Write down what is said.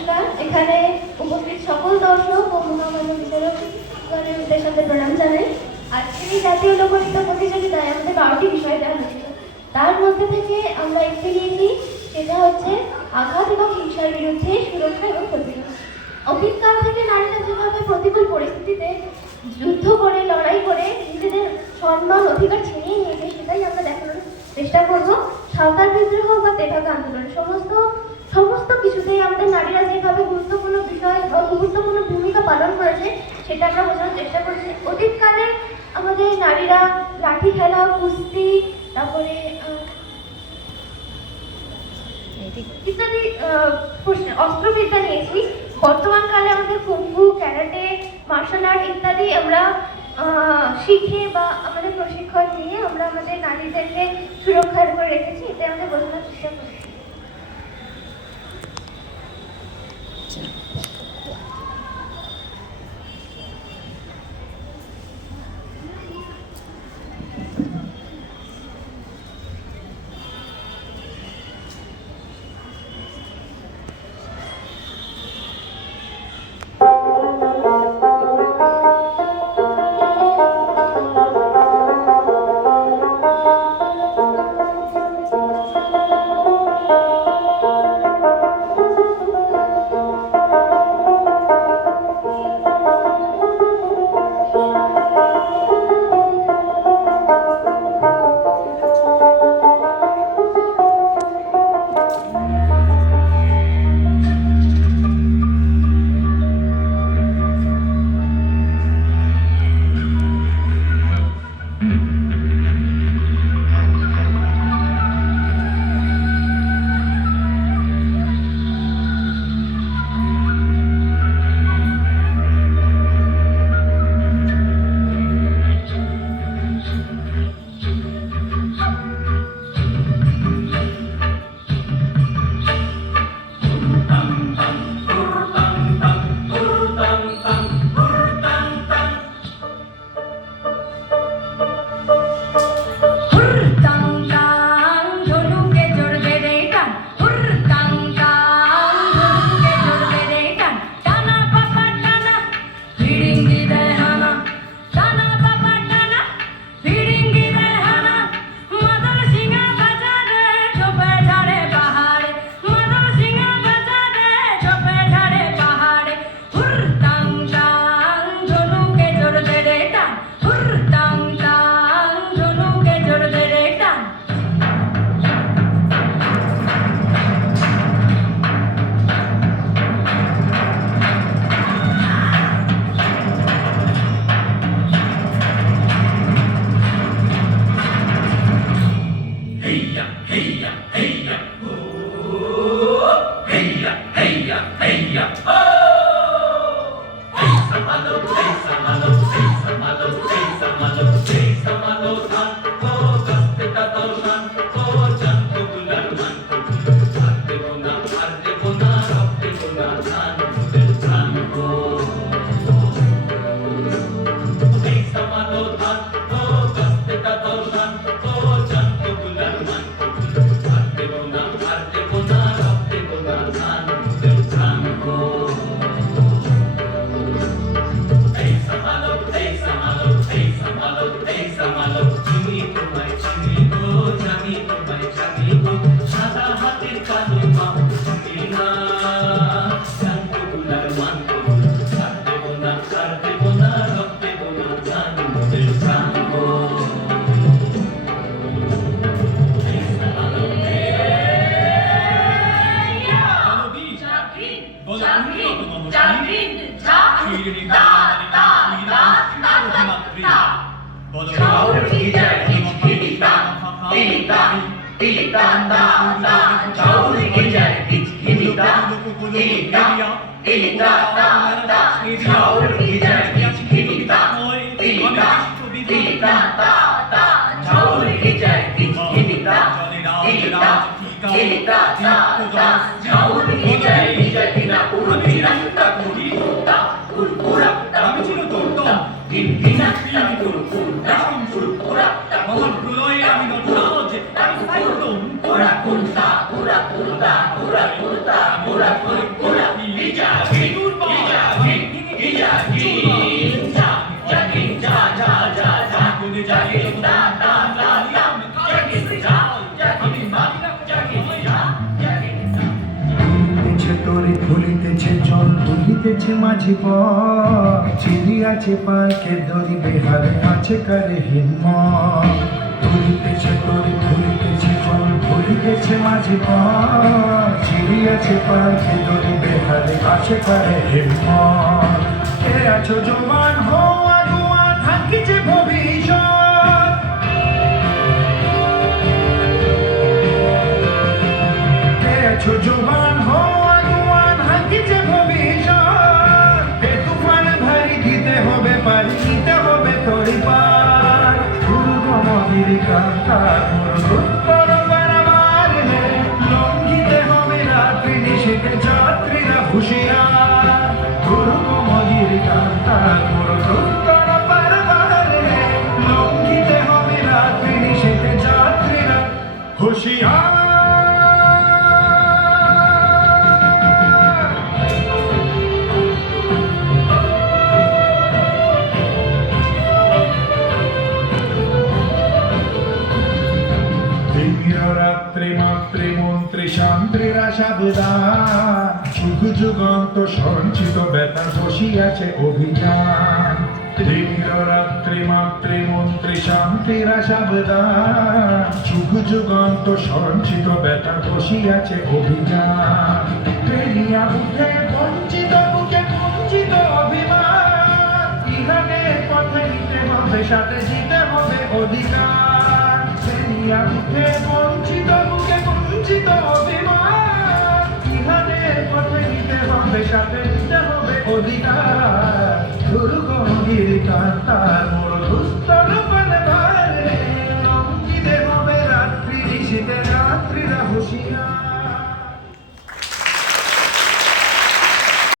নমস্কার। এখানে উপস্থিত সকল দর্শক ও মহামান্য বিচারকগণের সাথে প্রণাম জানাই। আজকের এই জাতীয় লোকনৃত্য প্রতিযোগিতায় আমাদের 12টি বিষয় দেওয়া হয়েছিল। তার মধ্যে থেকে আমরা একটি নিয়েছি, সেটা হচ্ছে আঘাত এবং হিংসার বিরুদ্ধে সুরক্ষা এবং প্রতিরোধ। অতীতকাল থেকে নারীরা যেভাবে প্রতিকূল পরিস্থিতিতে যুদ্ধ করে, লড়াই করে নিজেদের সম্মান অধিকার ছিনিয়ে নিয়েছে, সেটাই আমরা দেখানোর চেষ্টা করব। সাঁওতাল বিদ্রোহ বা তেভাগা আন্দোলন সমস্ত কিছুতেই আমাদের নারীরা যেভাবে গুরুত্বপূর্ণ বিষয় বা গুরুত্বপূর্ণ ভূমিকা পালন করেছে, সেটা আমরা বোঝানোর চেষ্টা করছি। অতীতকালে আমাদের নারীরা লাঠি খেলা, কুস্তি, তারপরে ইত্যাদি অস্ত্রবিদ্যা নিয়েছি। বর্তমানকালে আমাদের কুম্ফু, ক্যারাটে, মার্শাল আর্ট ইত্যাদি আমরা শিখে বা আমাদের প্রশিক্ষণ নিয়ে আমরা আমাদের নারীদেরকে সুরক্ষা করে রেখেছি। এতে আমাদের বোঝানোর চেষ্টা করছি। Pura ফুলিতেছে তরি ফুলিতেছে জল ফুলিতেছে মাঝি পথ চিড়িয়াছে পার্কে দড়ি বেহালে আছে কারে হিম্মত ফুলিতেছে তরি ফুলিতেছে জল ফুলিতেছে মাঝি পথ চিড়িয়াছে পার্কে দড়ি বেহালে আছে কারে হিম্মত কে আছো জমান হো আগুয়া থাকিছে ভবিষ্যৎ কে আছো জমান হো আগুয়ান থাকিছে ভবিষ্যৎ এ তুফান ভারী দিতে হবে পারি নিতে হবে তরি পার দুর্গম গিরিকান্তা উত্তর পারাবার হে লঙ্ঘিতে হবে রাত্রি নিশীথে যাত্রীরা হুঁশিয়ার দুর্গম গিরিকান্তা উত্তর পারাবার হে লঙ্ঘিতে হবে রাত্রি নিশীথে যাত্রীরা হুঁশিয়ার রাত্রি মাতৃমন্ত্রী শান্তিরা সাবধান যুগ যুগান্ত সঞ্চিত বেতার বসিয়াছে অভিযান রাত্রি মাতৃমন্ত্রী শান্তিরা সাবধান যুগ যুগান্ত সঞ্চিত বেতার বসিয়াছে অভিযান টেলিয়া উঠে বঞ্চিত বুকে বঞ্চিত অভিমান ইহাকে পথে নিতে হবে সাথে জিতে হবে অধিকার টেলিয়া উঠে বঞ্চিত বুকে বঞ্চিত অভিমান ইহাদের পথে নিতে হবে সাথে নিতে হবে অধিকার দুর্গম গিরিকান্তার মোর